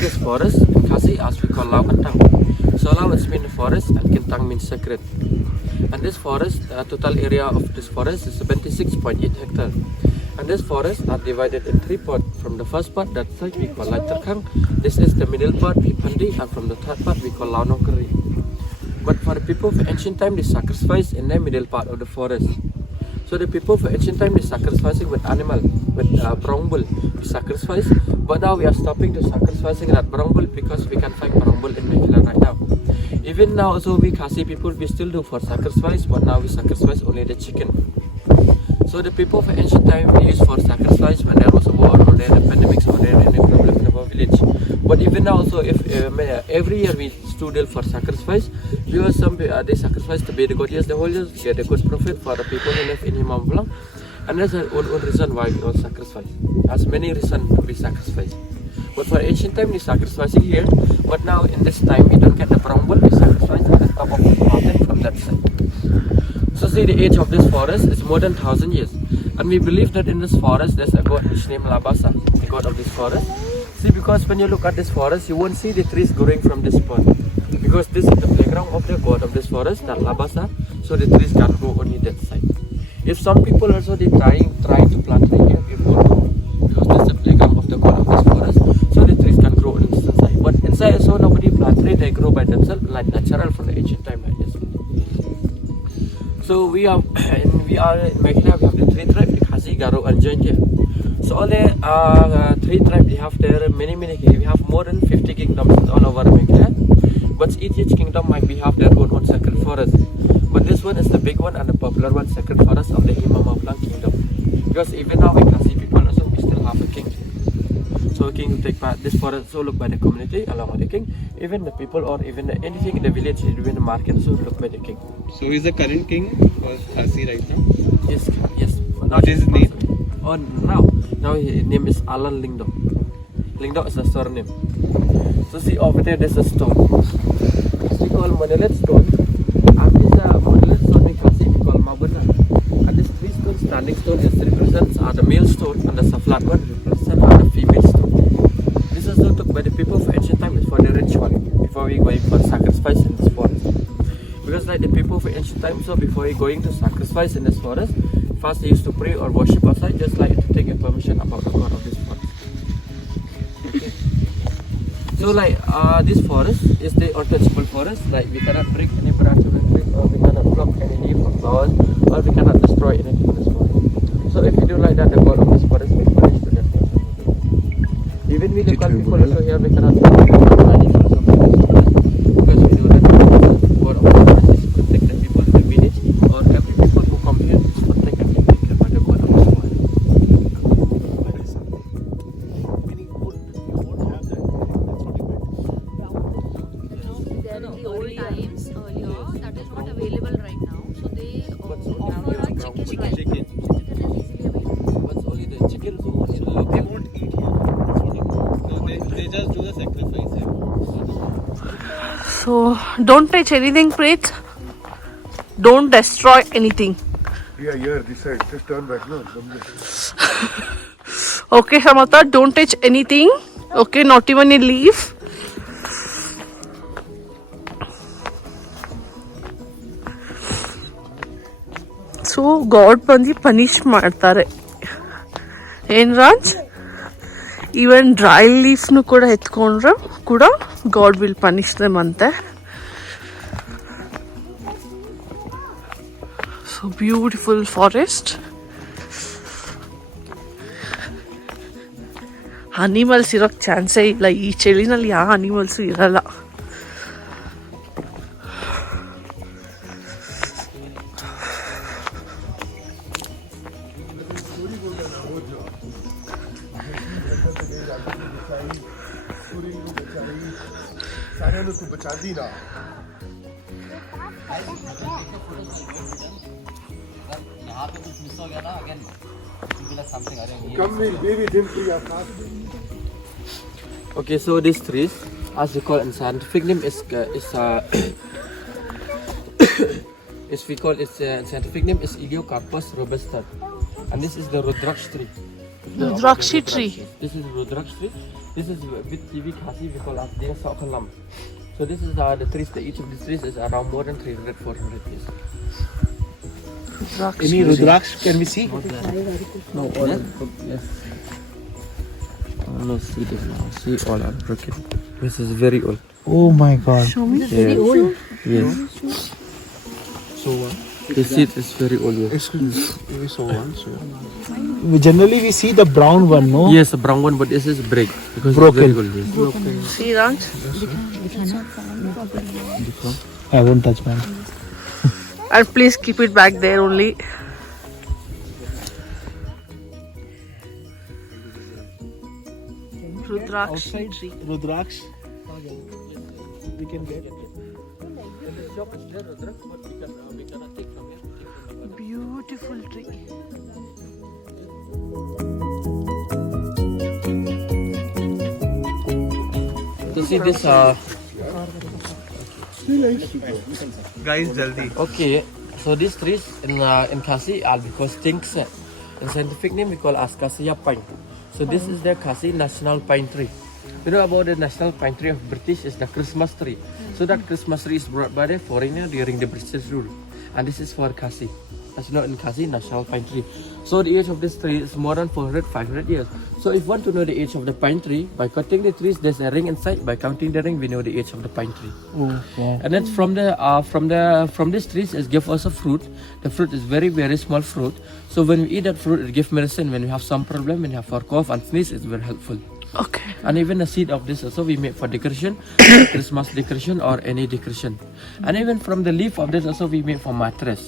This forest in Khasi as we call Lau Kentang. So Lau means forest and Kentang means sacred. And this forest, total area of this forest is 76.8 hectares. And this forest are divided in three parts. From the first part, that side we call Lai Terkang. This is the middle part, Pipandi, and from the third part we call Lau Nongkeri. But for the people of ancient time, they sacrifice in the middle part of the forest. So the people of ancient time, they sacrificing with animal, with brown bull. We sacrifice, but now we are stopping to sacrificing that brown bull because we can find brown bull in Meghalaya right now. Even now, also we Khasi people, we still do for sacrifice, but now we sacrifice only the chicken. So the people of ancient time, we use for sacrifice when there was a war or there are pandemics or there any problem in our village. But even now, also if every year we still for sacrifice, because some they sacrifice to be the god. Yes, the whole year we get a good profit for the people who live in Mawplang. And there's one reason why we all sacrifice. There's many reasons we sacrifice. But for ancient time, we sacrificing here. But now in this time, we don't get the brown bull. We sacrifice at the top of the mountain from that side. So see, the age of this forest is more than 1,000 years. And we believe that in this forest, there's a god which is named Labasa, the god of this forest. See, because when you look at this forest, you won't see the trees growing from this spot. Because this is the playground of the god of this forest, that Labasa. So the trees can grow only that side. If some people also they trying to plant tree here, it won't grow because this is the playground of the god of this forest. So the trees can grow on this side. But inside also nobody plant tree, they grow by themselves like natural from the ancient time like this. So we are in Meghalaya, we have the three tribes, the Khasi, Garo and Jaintia. So all the three tribes they have their many we have more than 50 kingdoms all over Meghalaya. But each kingdom might have their own sacred forest. But this one is the big one and the popular one, sacred forest of the Mawplang kingdom. Because even now we can see people also, we still have a king. So a king will take part this forest, so look by the community along with the king. Even the people or even anything in the village, even the market, so look by the king. So is the current king for Khasi right now? Yes. What is his name? Oh, now his name is Alan Lingdo. Lingdo is a surname. So see over there, there's a stone. It's called monolith stone. And this monolith stone in Khasi we call Mawplang. And this three stone, standing stone, is represents the male stone, and the flat one represents the female stone. This is not took by the people of ancient times for the ritual before we going for sacrifice in this forest. Because like the people of ancient times, so before we going to sacrifice in this forest, first they used to pray or worship outside, just like to take a permission about the god of this forest. Okay. So like this forest is the untouchable forest. Like we cannot break any branch of a tree, or we cannot pluck any leaf or flowers, or we cannot destroy anything in this forest. So if you do like that, the god of this forest will punish to death. Even we local people also here, we cannot do anything also from this forest, because we do that the god of the forest is to protect the people in the village, or every people who come here is protect and be taken care by the god of this forest. So don't touch anything, Preet. Don't destroy anything. Yeah, here, this side. Just turn back, no? Okay, Samata, don't touch anything. Okay, not even a leaf. So god ಬಂದು punish ಮಾಡ್ತಾರೆ ಏನ್ Raj. Even dry ಲೀಫ್ನು ಕೂಡ ಎತ್ಕೊಂಡ್ರೆ ಕೂಡ god will punish them ಅಂತೆ. So beautiful forest. Animals ಇರೋಕ್ಕೆ ಚಾನ್ಸೇ ಇಲ್ಲ ಈ ಚಳಿನಲ್ಲಿ, ಯಾವ ಅನಿಮಲ್ಸು ಇರಲ್ಲ. Okay, so these trees, as we call in scientific name, is we call its scientific name is Iliocarpus robusta, and this is the Rudraksh tree. Rudrakshi tree. This is Rudraksh tree. This is with TV Khasi we call Abdina Sakhalam. So this is the trees. Each of these trees is around more than 300-400 years. Any Rudraksh can we see? No, all yes. No, see this now. See, all are broken. This is very old. Oh my god. Show me. Very old. Yes. So what? You see, it is very old. Yes. Excuse me. So what? So generally we see the brown one, no? Yes, the brown one, but this is break because Broken. it's very old. Yes. See Raj. I won't touch man. And please keep it back there only. Rudrakshi tree. Rudraksh. We can get. Beautiful tree. To see this, Guys, jaldi. okay. So these trees in Khasi are because stinks. In scientific name we call as Khasiya pine. So this is the Khasi national pine tree. You know about the national pine tree of British is the Christmas tree. So that Christmas tree is brought by the foreigner during the British rule, and this is for Khasi. As you know, in Khasi national pine tree. So the age of this tree is more than 400-500 years. So if you want to know the age of the pine tree, by cutting the trees, there's a ring inside. By counting the ring, we know the age of the pine tree. Oh, wow. And then from these trees, it gives us a fruit. The fruit is very small fruit. So when we eat that fruit, it gives medicine. When we have some problem, when we have for cough and sneeze, it's very helpful. Okay. And even the seed of this also we make for decoration, Christmas decoration or any decoration. And even from the leaf of this also we make for mattress.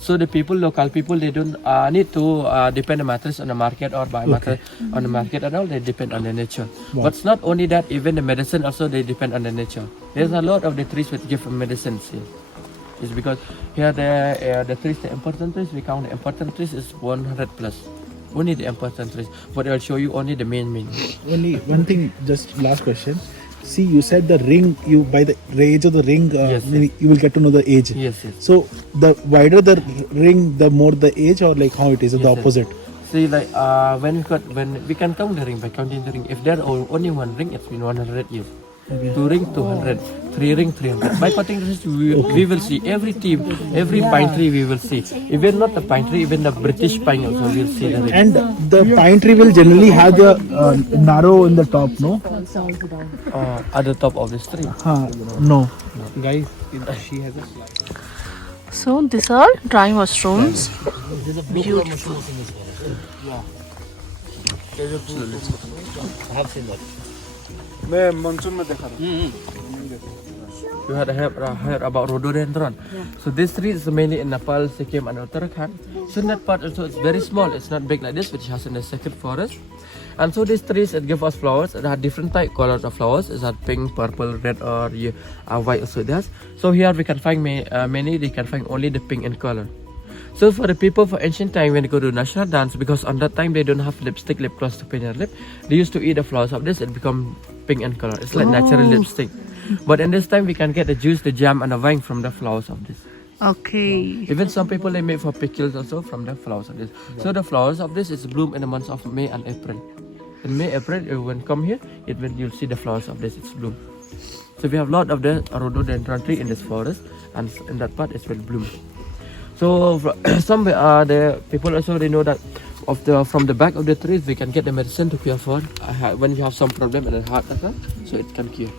So the people, local people, they don't need to depend on mattress on the market or buy mattress on the market at all. They depend on the nature. Wow. But it's not only that, even the medicine also they depend on the nature. There's a lot of the trees which give medicines here. It's because here the trees, the important trees, we count the important trees is 100 plus. Only the important trees. But I'll show you only the main. Only one thing, just last question. See, you said the ring, you by the age of the ring, Yes, you will get to know the age. Yes. So, the wider the ring, the more the age, or like how it is, or the Yes, opposite? See, like when we can count the ring by counting the ring. If there are only one ring, it's been 100 years. Okay. 2 ring 200, 3 ring 300. By cutting this, we will see every pine tree we will see. Even not the pine tree, even the British pine also we will see the ring. And the pine tree will generally have the narrow in the top, no? At the top of this tree. No. Guys, she has a slide. So these are dry mushrooms. Beautiful. I have seen that. मैं monsoon में देखा था. You had heard about rhododendron. So this tree is mainly in Nepal, Sikkim and Uttarakhand. So in that part also it's very small. It's not big like this, which has in the sacred forest. And so these trees it give us flowers. It have different type colors of flowers. It's pink, purple, red, or white also it has. So here we can find many. They can find only the pink in color. So for the people for ancient time when they go to national dance, because on that time they don't have lipstick, lip gloss to paint their lip, they used to eat the flowers of this. It become pink in color. It's like natural lipstick. But in this time we can get the juice, the jam, and the wine from the flowers of this. Okay. Even some people they make for pickles also from the flowers of this. So the flowers of this is bloom in the months of May and April. In May, April, you when come here, you'll see the flowers of this. It's bloom. So we have a lot of the rhododendron tree in this forest, and in that part it will bloom. So some the people also they know that from the back of the trees we can get the medicine to cure for when you have some problem in the heart attack, so it can cure.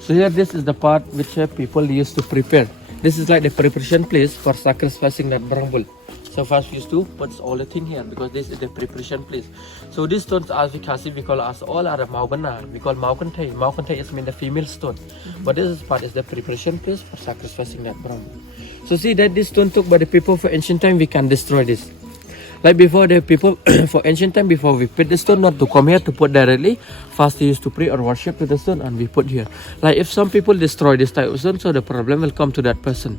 So here this is the part which people used to prepare. This is like the preparation place for sacrificing that bramble. So first we used to put all the thing here because this is the preparation place. So these stones as we can see we call as all are Mawbana. We call Mawkantai. Mawkantai is mean the female stone. But this part is the preparation place for sacrificing that bramble. So see that this stone took by the people for ancient time, we can destroy this. Like before the people for ancient time, before we put the stone not to come here to put directly, first they used to pray or worship to the stone and we put here. Like if some people destroy this type of stone, so the problem will come to that person.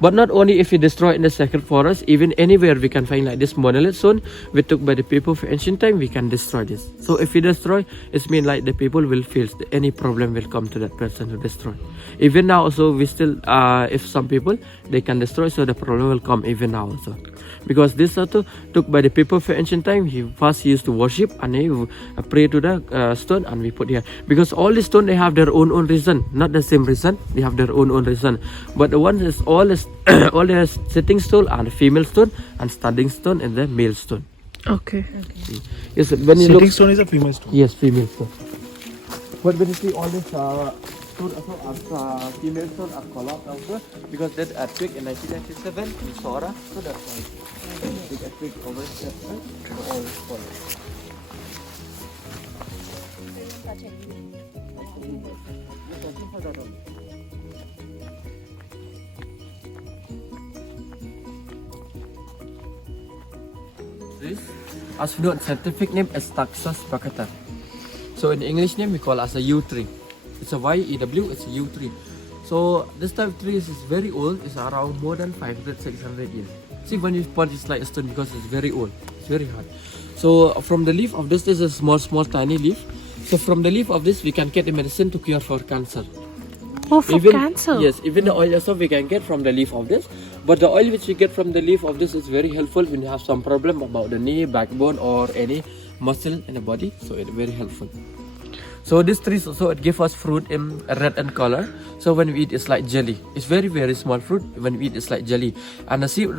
But not only if we destroy in the sacred forest, even anywhere we can find like this monolith stone we took by the people for ancient time, we can destroy this. So if we destroy, it means like the people will feel any problem will come to that person to destroy. Even now also we still if some people they can destroy, so the problem will come even now also. Because this also took by the people for ancient time, he first used to worship and he pray to the stone and we put here. Because all the stone they have their own reason, not the same reason, they have their own reason. But the one is all is all the sitting stone are the female stone and standing stone and the male stone. Okay. Yes, when you Sitting look, stone is a female stone. yes, female stone. But when you see all this stone also as female stone are collapsed also because that earthquake in 1997 in Sora, so that's why big earthquake over that side, so all is falling. This, as we know, scientific name is Taxus baccata. So in English name we call as a yew tree. It's a YEW, it's a yew tree. So this type of tree is very old. It's around more than 500-600 years. See when you punch it's like a stone because it's very old. It's very hard. So from the leaf of this is a small tiny leaf. So from the leaf of this we can get a medicine to cure for cancer. Oh, for cancer? Yes, even the oil also we can get from the leaf of this. But the oil which we get from the leaf of this is very helpful when you have some problem about the knee, backbone or any muscle in the body. So it's very helpful. So this tree also it gives us fruit in red in color. So when we eat it's like jelly. It's very small fruit. When we eat it's like jelly. And the seed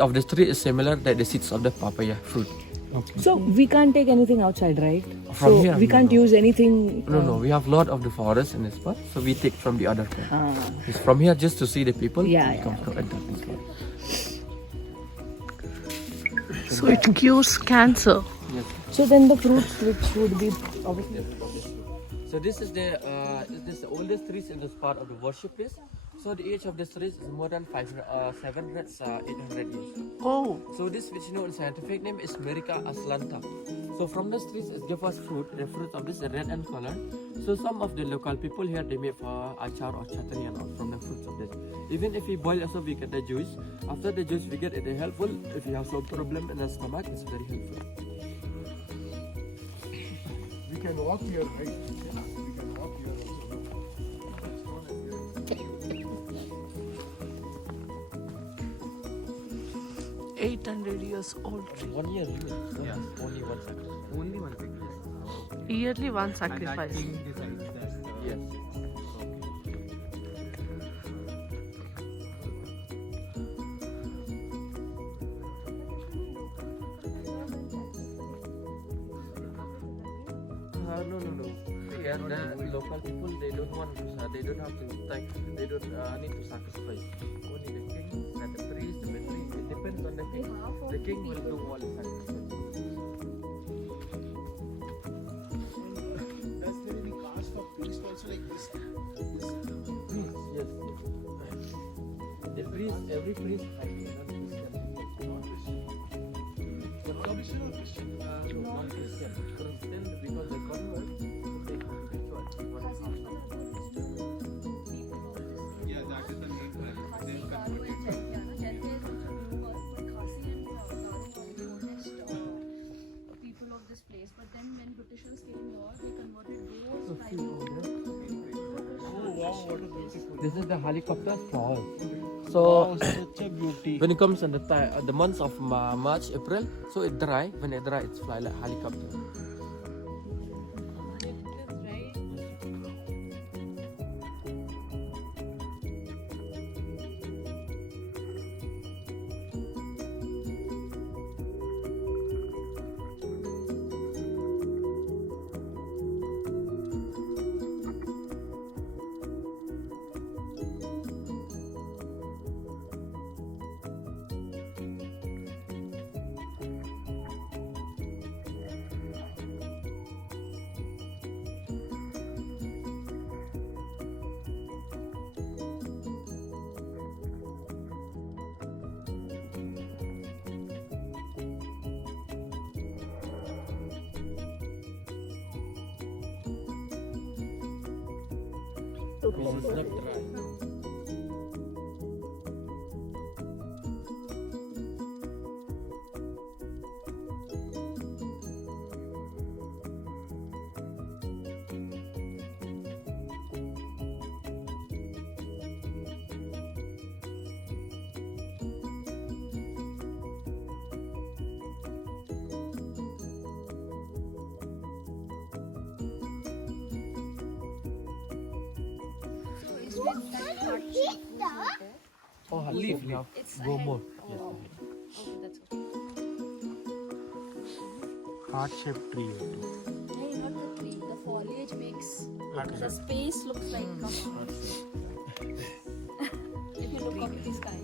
of this tree is similar to the seeds of the papaya fruit. Okay. So we can't take anything outside, right? From so here, we can't no. use anything. No, we have lot of the forest in this part. So we take from the other part. It's from here just to see the people. Yeah, We come to enter this part. So it cures cancer. Yes. So then the fruits which would be obviously. So this is the oldest trees in this part of the worship place. So the age of this trees is more than 700, 800 years. Oh. So this which you know in scientific name is Merica aslanta. So from this trees it gives us fruit. The fruit of this is red in color. So some of the local people here they make for achar or chutney and all from the fruits of this. Even if we boil also we get the juice. After the juice we get it helpful. If you have some problem in the stomach it's very helpful. We can walk here, right? Yeah, we can walk here also. 800 years old tree. 1 year really? No, Yeah. Only one second. Only one second. Yearly one And sacrifice. that king decides that's the Yes. No. Yeah, the local people they don't want they don't have to they don't need to sacrifice. Only the king and the priest and the priest. It depends on the king. The king will do all the sacrifice. Does there any caste of priest also like this? Priest, yes. The priest, every priest has his own Christian. Non-Christian or Christian? Non-Christian. Christian because they convert, they come to church. Yeah, that is the main plan. They converted. People of this place, but then when Britishers came here, they converted those tribal. Oh wow, what a beautiful. This is the helicopter flowers. Oh, So such a beauty. when it comes in the months of March, April, so it dry. When it dry, it's fly like helicopter. This is not dry. So is with that heart shape fruits not there? Oh, leaf. It's Go ahead. more. Oh, okay, that's okay. Heart-shaped tree. Hey, not the tree. The foliage makes the space looks like a heart shape. If you look up at the sky.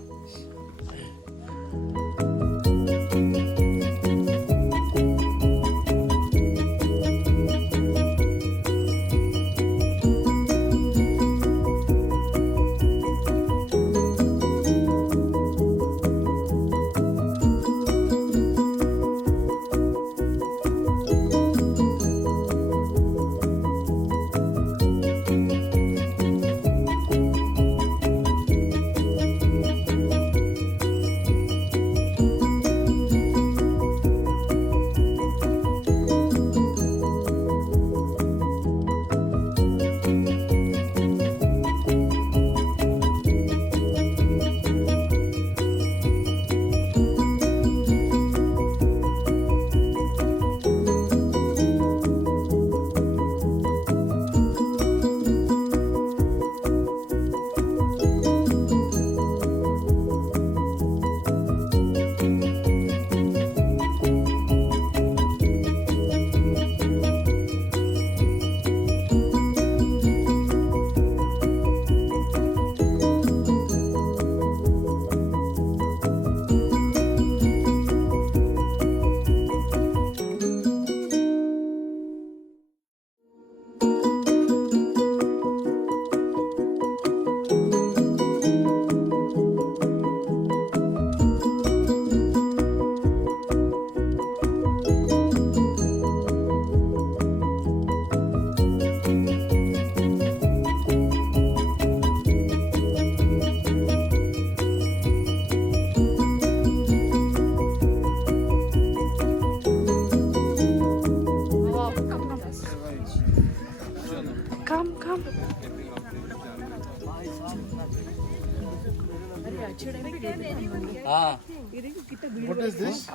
Come. Ah. What is this?